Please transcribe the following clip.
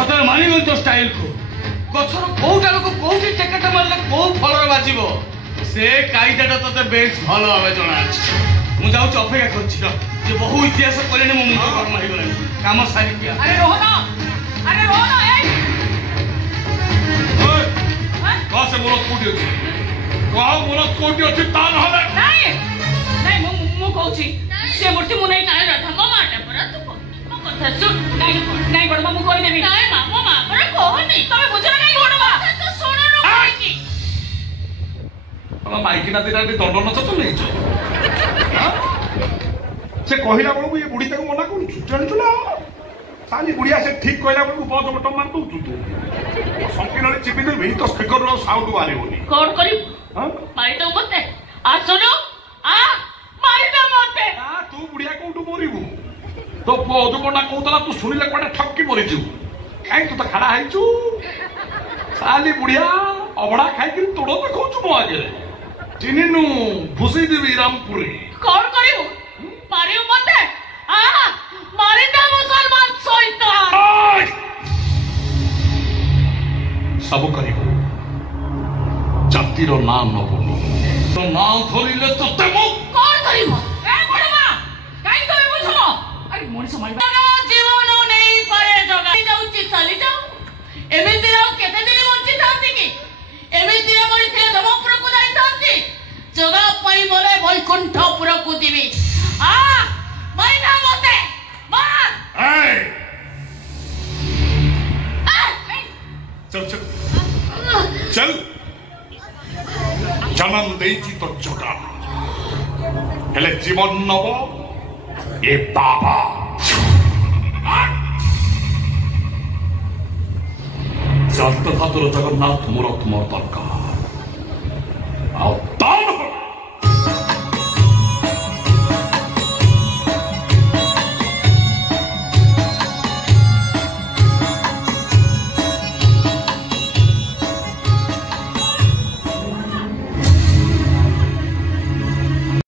सतरे मानिगन तो स्टाइल को गछर कोउटा लोक कोउठी टेकाटा मारले को फलर बाजिबो से काइदाटा तते बेस भलो भाबे जणा अछि मु जाउ अपेक्षा करछि जे बहु इतिहास कलेने मो मुंड गरम हो गलानी काम सारी किया अरे रोहन ए ओए कासे बोलत कोठी अछि का बोलत कोठी अछि ता नहले नहीं मु कहछि से मूर्ति मु नहीं काहे रथा मो माटा पर तू मो कथा सुन नहीं बड़मा मु कहि देबी नहीं मा मो मा पर कहनी तमे बुझना नहीं बड़मा तो सुनो न कि हम माइकी ना दिना दंड नच चलेइछो से कहिला बळू ये बुढ़ी तक मना करू छुटन चला साली बुढ़िया से ठीक कहिला बळू बहुत बटम मार दउ तू संकीर्ण चिपी देबी तो स्पीकर रो साउंड बारे होनी कोड करी हां मारी दो मते आ सुनो आ मारी दो मते आ तू बुढ़िया कोठू मरिबू तो पोदु कोना कहतला तू सुनिले कोडे ठक्की मरि जू काई तू तो खड़ा हैचू साली बुढ़िया अबड़ा खाई कि तोड़ तो खोचू मो आगे चिनिनु भुसी देबी रामपुरी कोड करिवो मारियो मते आ मारी दे मुसलमान शैतान सब करिवो जातिर नाम नबनी तो नाम धरिले तो तेमु कोड करिवो ए बड़मा काई कबे बुझो अरे मनिष मारिबा जीवन नहीं पारे जगा जाउची चली जाऊ एमिति राव केते दिन बंची थांती की एमिति रे मरि थे धमपुर को जाई थांती जगा पई बोले वैकुंठपुर को दिबी आ मारिना मते मार ए चल चल चल जन्म देती तो छोटा हेले जीवन नब ये बाबा जगन्नाथ मोर तुम दरकार